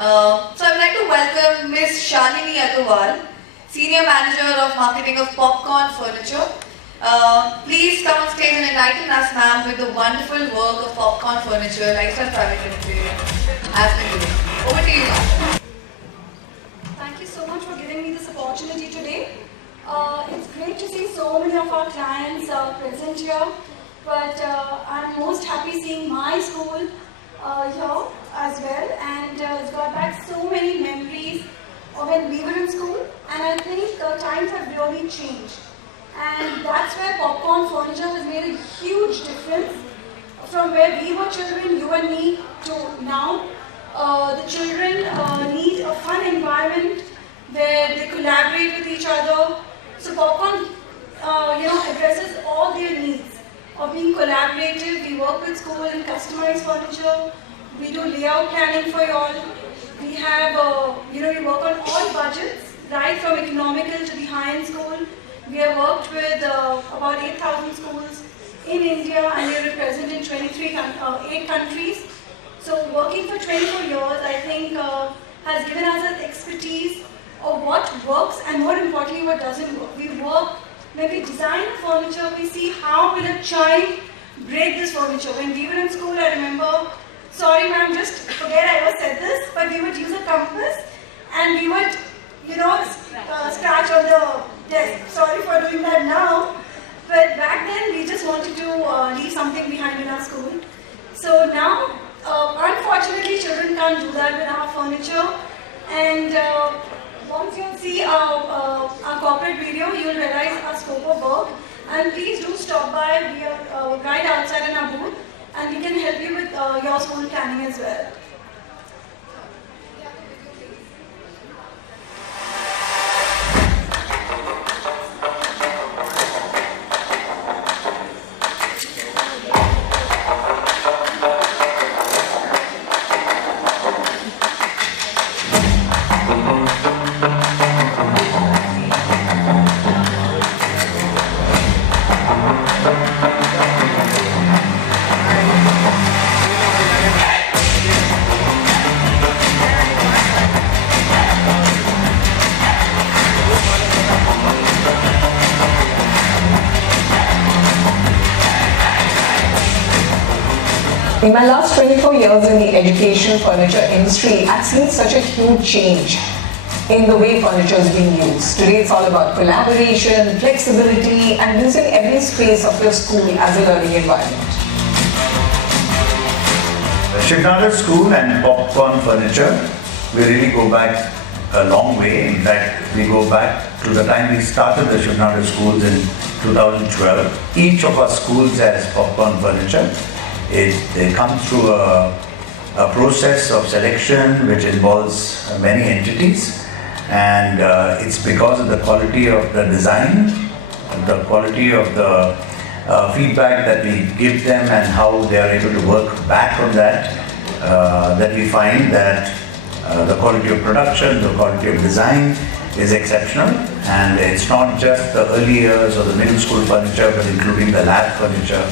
So I would like to welcome Ms. 𝗟𝗶𝗸𝗲𝗏, Senior Manager of Marketing of Popcorn Furniture. Please come on stage and enlighten us, ma'am, with the wonderful work of Popcorn Furniture, Lifestyle Private Limited has been doing. Over to you, ma'am. Thank you so much for giving me this opportunity today. It's great to see so many of our clients present here, but I'm most happy seeing my school here as well, and it's got back so many memories of when we were in school, and I think times have really changed. And that's where Popcorn Furniture has made a huge difference from where we were children, you and me, to now. The children need a fun environment where they collaborate with each other. So Popcorn, addresses all their needs of being collaborative. We work with school and customize furniture. We do layout planning for you all. We have, we work on all budgets, right from economical to the high-end school. We have worked with about 8,000 schools in India, and we are present in 8 countries. So working for 24 years, I think, has given us an expertise of what works and more importantly, what doesn't work. We work, when we design furniture, we see how will a child break this furniture. When we were in school, I remember, sorry ma'am, just forget I ever said this, but we would use a compass and we would, scratch on the desk. Sorry for doing that now, but back then we just wanted to leave something behind in our school. So now, unfortunately, children can't do that with our furniture, and once you see our corporate video, you will realize our scope of work. And please do stop by. We are right outside in our booth, and we can help you with your school planning as well. In my last 24 years in the education furniture industry, I've seen such a huge change in the way furniture is being used. Today it's all about collaboration, flexibility, and using every space of your school as a learning environment. 𝗟𝗶𝗸𝗲 School and Popcorn Furniture, we really go back a long way. In fact, we go back to the time we started the 𝗟𝗶𝗸𝗲 schools in 2012. Each of our schools has Popcorn Furniture. They come through a process of selection which involves many entities, and it's because of the quality of the design, the quality of the feedback that we give them and how they are able to work back on that, that we find that the quality of production, the quality of design is exceptional. And it's not just the early years or the middle school furniture, but including the lab furniture.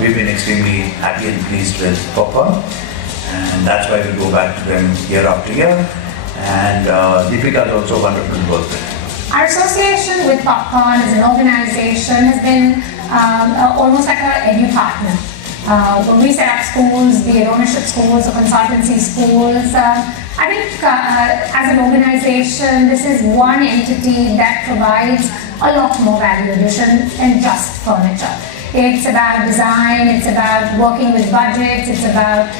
We've been extremely happy and pleased with Popcorn, and that's why we go back to them year after year. And Deepika is also wonderful to work with. Our association with Popcorn as an organization has been almost like our edu partner. When we set up schools, be it ownership schools or consultancy schools, I think as an organization, this is one entity that provides a lot more value addition than just furniture. It's about design, it's about working with budgets, it's about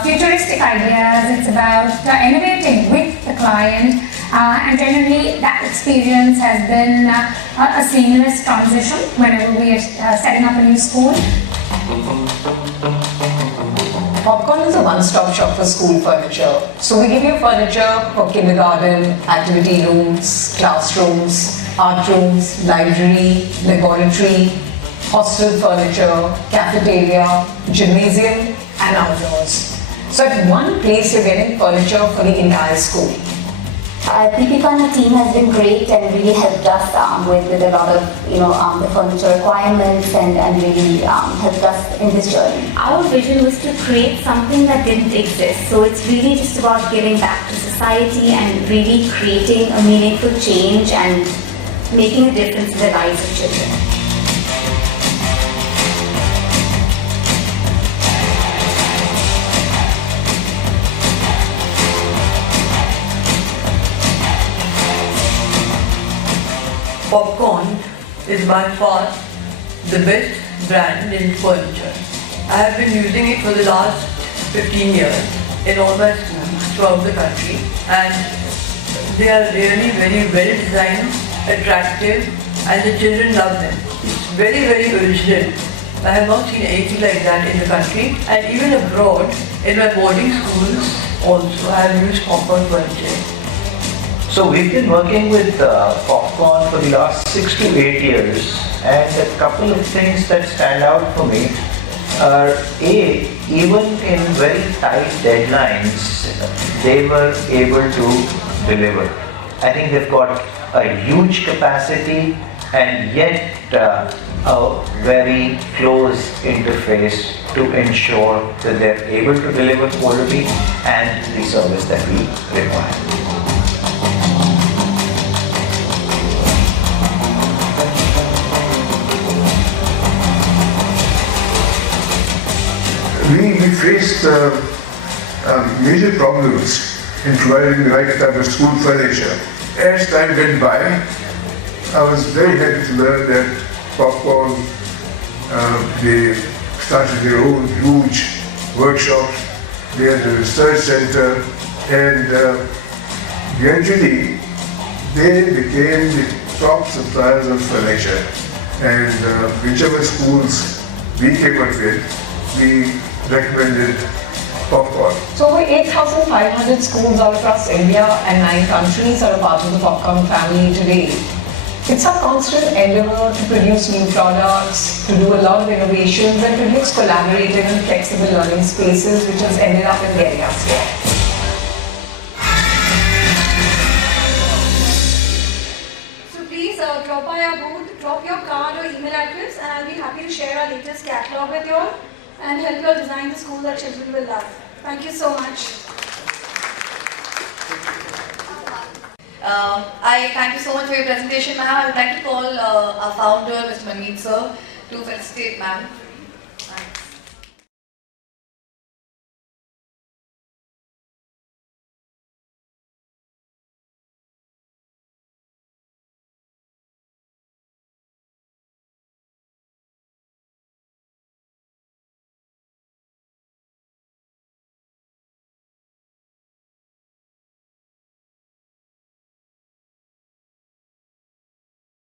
futuristic ideas, it's about innovating with the client, and generally that experience has been a seamless transition whenever we are setting up a new school. Popcorn is a one-stop shop for school furniture. So we give you furniture for kindergarten, activity rooms, classrooms, art rooms, library, laboratory, hostel furniture, cafeteria, gymnasium, and outdoors. So at one place you're getting furniture for the entire school. 𝗙𝗶𝗸𝗲 team has been great and really helped us with a lot of the furniture requirements and really helped us in this journey. Our vision was to create something that didn't exist. So it's really just about giving back to society and really creating a meaningful change and making a difference in the lives of children. Popcorn is by far the best brand in furniture. I have been using it for the last 15 years in all my schools throughout the country, and they are really very well designed, attractive, and the children love them. It's very, very original. I have not seen anything like that in the country, and even abroad in my boarding schools also I have used popcorn furniture. So we've been working with popcorn for the last 6 to 8 years, and a couple of things that stand out for me are even in very tight deadlines, they were able to deliver. I think they've got a huge capacity and yet a very close interface to ensure that they're able to deliver quality and the service that we require. We faced major problems in providing the right type of school furniture. As time went by, I was very happy to learn that Popcorn, they started their own huge workshops. They had a research center, and gradually they became the top suppliers of furniture. And whichever schools we came up with, we recommended Popcorn. So over 8,500 schools all across India and 9 countries are a part of the Popcorn family today. It's our constant endeavor to produce new products, to do a lot of innovations and produce collaborative and flexible learning spaces which has ended up in getting us here. So please drop by our booth, drop your card or email address, and I'll be happy to share our latest catalog with you all and help you all design the school that children will love. Thank you so much. I thank you so much for your presentation, ma'am. I would like to call our founder, Mr. Manmeet sir, to felicitate ma'am.